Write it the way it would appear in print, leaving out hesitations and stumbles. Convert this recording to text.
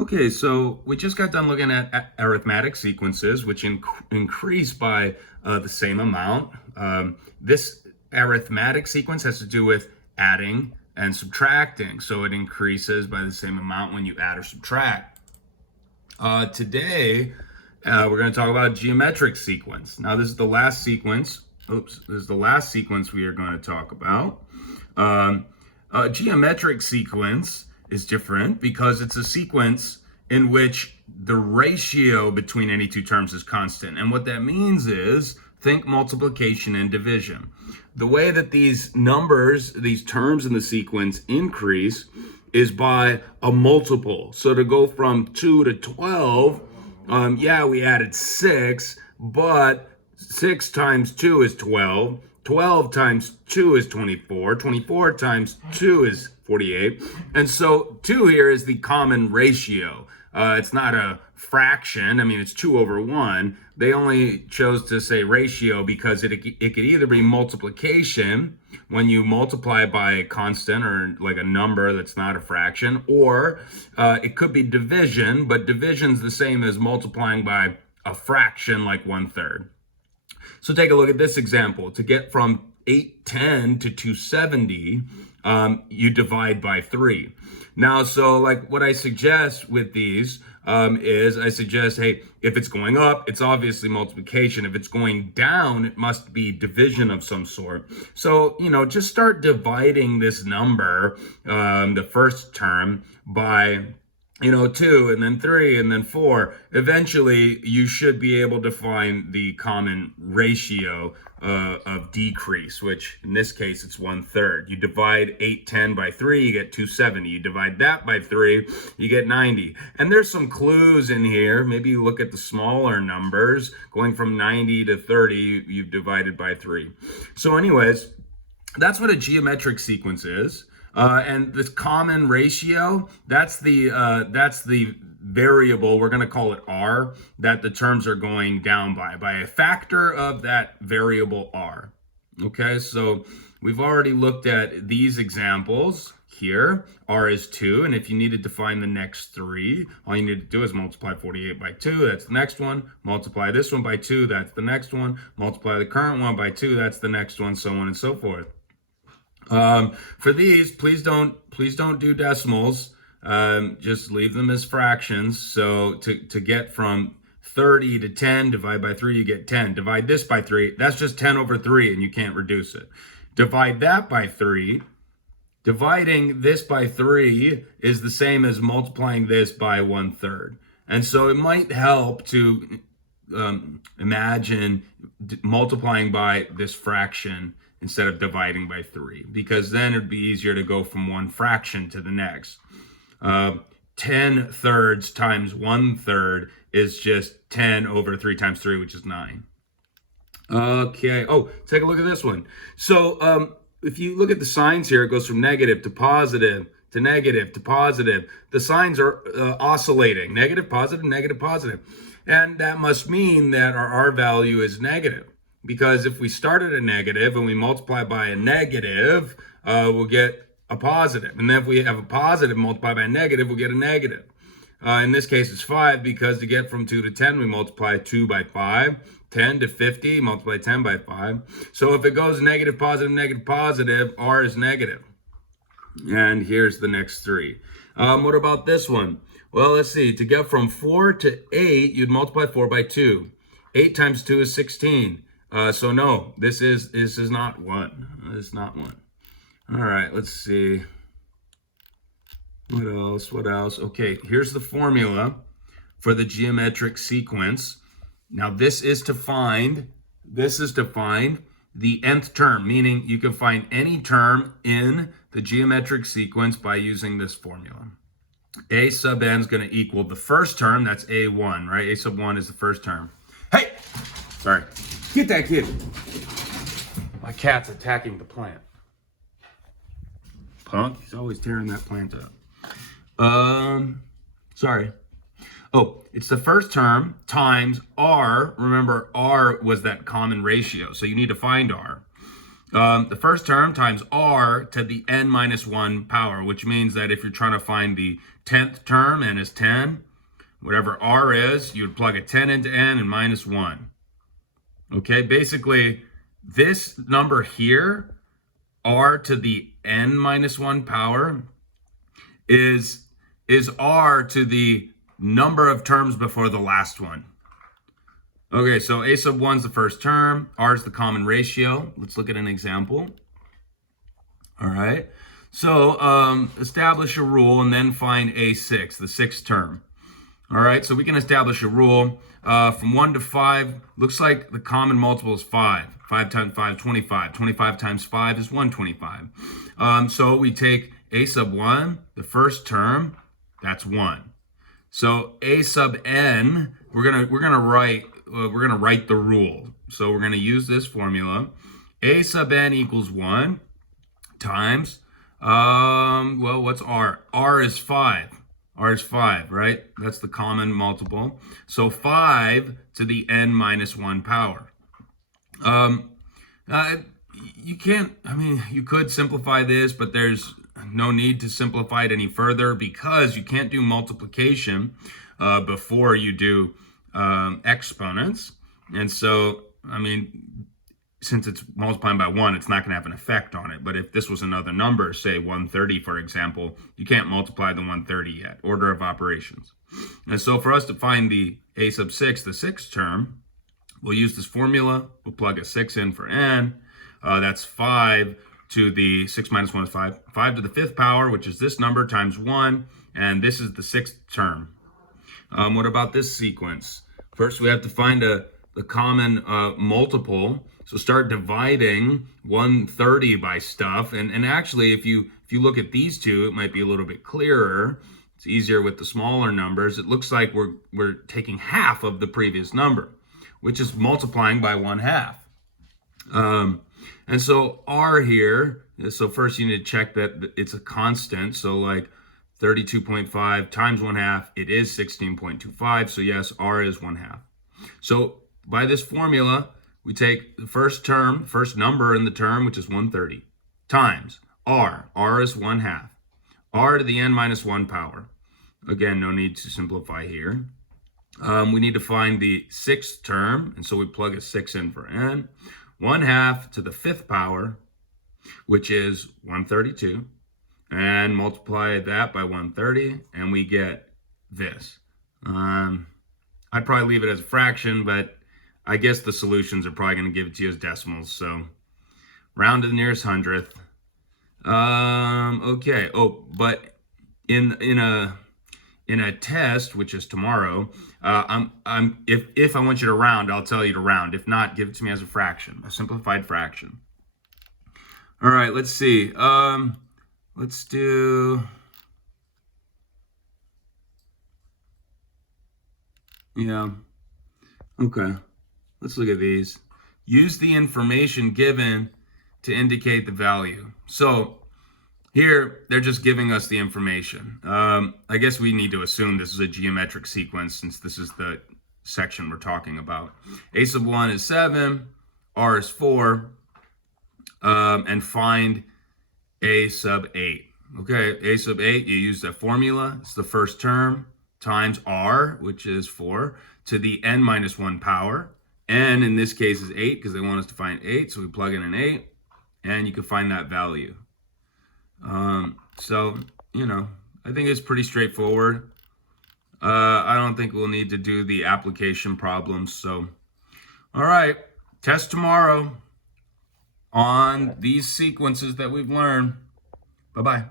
Okay, so we just got done looking at arithmetic sequences, which increase by the same amount. This arithmetic sequence has to do with adding and subtracting, so it increases by the same amount when you add or subtract. Today, we're going to talk about geometric sequence. Now, this is the last sequence. This is the last sequence we are going to talk about. A geometric sequence is different because it's a sequence in which the ratio between any two terms is constant. And what that means is, think multiplication and division. The way that these numbers, these terms in the sequence increase is by a multiple. So to go from 2 to 12, we added 6, but 6 times 2 is 12. 12 times 2 is 24. 24 times 2 is 48. And so 2 here is the common ratio. It's not a fraction. I mean, it's 2 over 1. They only chose to say ratio because it could either be multiplication, when you multiply by a constant or like a number that's not a fraction, or it could be division, but division's the same as multiplying by a fraction like 1/3. So take a look at this example. To get from 810 to 270, you divide by 3. Now, so like what I suggest with these is I suggest, hey, if it's going up, it's obviously multiplication. If it's going down, it must be division of some sort. So, just start dividing this number, the first term, by 2 and then 3 and then 4. Eventually, you should be able to find the common ratio of decrease, which in this case, it's 1/3. You divide 810 by 3, you get 270. You divide that by 3, you get 90. And there's some clues in here. Maybe you look at the smaller numbers. Going from 90 to 30, you've divided by 3. So anyways, that's what a geometric sequence is. And this common ratio, that's the variable, we're going to call it r, that the terms are going down by a factor of that variable r. Okay, so we've already looked at these examples here. R is 2, and if you needed to find the next 3, all you need to do is multiply 48 by 2, that's the next one. Multiply this one by 2, that's the next one. Multiply the current one by 2, that's the next one, so on and so forth. For these, please don't do decimals. Just leave them as fractions. So to get from 30 to 10, divide by 3, you get 10. Divide this by 3, that's just 10 over 3, and you can't reduce it. Divide that by 3. Dividing this by 3 is the same as multiplying this by 1/3. And so it might help to imagine multiplying by this fraction instead of dividing by 3, because then it'd be easier to go from one fraction to the next. 10/3 times 1/3 is just 10 over 3 times 3, which is 9. Okay. Oh, take a look at this one. So if you look at the signs here, it goes from negative to positive to negative to positive. The signs are oscillating, negative, positive, negative, positive. And that must mean that our R value is negative. Because if we start at a negative and we multiply by a negative, we'll get a positive. And then if we have a positive multiplied by a negative, we'll get a negative. In this case, it's 5, because to get from 2 to 10, we multiply 2 by 5. 10 to 50, multiply 10 by 5. So if it goes negative, positive, R is negative. And here's the next 3. What about this one? Well, let's see. To get from 4 to 8, you'd multiply 4 by 2. 8 times 2 is 16. So no, this is not 1. It's not 1. All right, let's see. What else? Okay, here's the formula for the geometric sequence. Now this is to find the nth term, meaning you can find any term in the geometric sequence by using this formula. A sub n is going to equal the first term, that's A1, right? A sub 1 is the first term. Hey! Sorry. Get that kid. My cat's attacking the plant. Punk, he's always tearing that plant up. Sorry. Oh, it's the first term times R. Remember, R was that common ratio, so you need to find R. The first term times r to the n minus 1 power, which means that if you're trying to find the 10th term, n is 10, whatever r is, you would plug a 10 into n and minus 1. Okay, basically, this number here, r to the n minus 1 power, is r to the number of terms before the last one. Okay, so a sub 1 is the first term, r is the common ratio. Let's look at an example. All right, so establish a rule and then find a6, the sixth term. All right, so we can establish a rule from 1 to 5. Looks like the common multiple is 5. 5 times 5, 25. 25 times 5 is 125. So we take a sub 1, the first term, that's 1. So a sub n, we're gonna write the rule. So we're gonna use this formula. A sub n equals 1 times, well, what's r? R is 5. R is 5, right? That's the common multiple. So 5 to the n minus 1 power. You can't, I mean, you could simplify this, but there's no need to simplify it any further because you can't do multiplication before you do exponents. And so, I mean, since it's multiplying by 1, it's not going to have an effect on it. But if this was another number, say 130, for example, you can't multiply the 130 yet. Order of operations. And so for us to find the a sub 6, the sixth term, we'll use this formula. We'll plug a 6 in for n. That's 5 to the 6 minus 1 is 5. 5 to the fifth power, which is this number, times 1. And this is the sixth term. What about this sequence? First, we have to find the common multiple. So start dividing 130 by stuff. And actually, if you look at these two, it might be a little bit clearer. It's easier with the smaller numbers. It looks like we're taking half of the previous number, which is multiplying by 1/2. And so r here, so first you need to check that it's a constant. So like 32.5 times 1/2, it is 16.25. So yes, r is 1/2. So by this formula, we take the first term, first number in the term, which is 130, times r. R is 1/2. R to the n minus 1 power. Again, no need to simplify here. We need to find the sixth term, and so we plug a 6 in for n. 1/2 to the fifth power, which is 132, and multiply that by 130, and we get this. I'd probably leave it as a fraction, but I guess the solutions are probably going to give it to you as decimals, so round to the nearest hundredth. Okay. Oh, but in a test, which is tomorrow, if I want you to round, I'll tell you to round. If not, give it to me as a fraction, a simplified fraction. All right, let's see. Let's do, yeah, okay. Let's look at these. Use the information given to indicate the value. So here, they're just giving us the information. I guess we need to assume this is a geometric sequence since this is the section we're talking about. A sub 1 is 7, r is 4, and find a sub 8. Okay, a sub 8, you use that formula. It's the first term times r, which is 4, to the n minus 1 power. N in this case is 8 because they want us to find 8, so we plug in an 8, and you can find that value. So, you know, I think it's pretty straightforward. I don't think we'll need to do the application problems. So, all right, test tomorrow on these sequences that we've learned. Bye-bye.